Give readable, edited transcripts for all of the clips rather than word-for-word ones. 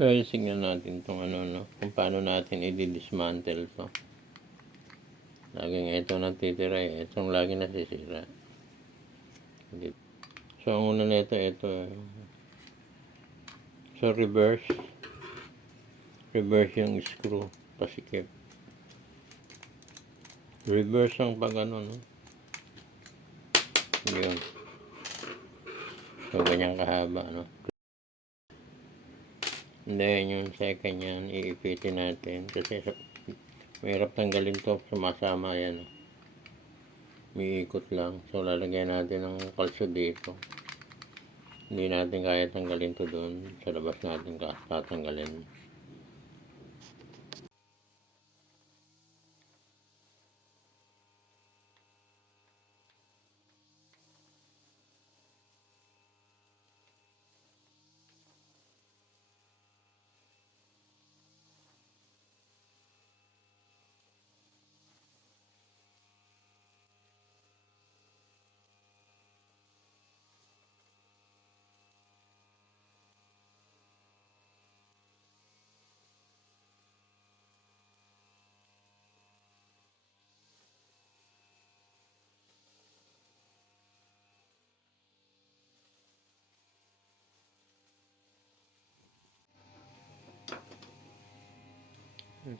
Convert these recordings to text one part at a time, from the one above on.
Guys, tingnan natin itong ano, no? Kung paano natin i-dismantle to. Laging ito natitira eh. Itong lagi nasisira. So, ang una nito, ito eh. So, reverse. Reverse yung screw. Pasikip. Reverse ang pag ano, no? Yun. So, ganyang kahaba, no? Then, yung second yan, iipitin natin. Kasi, mahirap tanggalin to. Sumasama yan, no? May ikot lang. So, lalagyan natin ng kalso dito. Hindi natin kaya tanggalin to doon. Sa labas natin tatanggalin.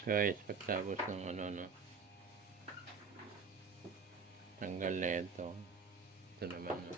Guys, pagtapos ng ano, no? Tanggal na ito. Ito naman, no?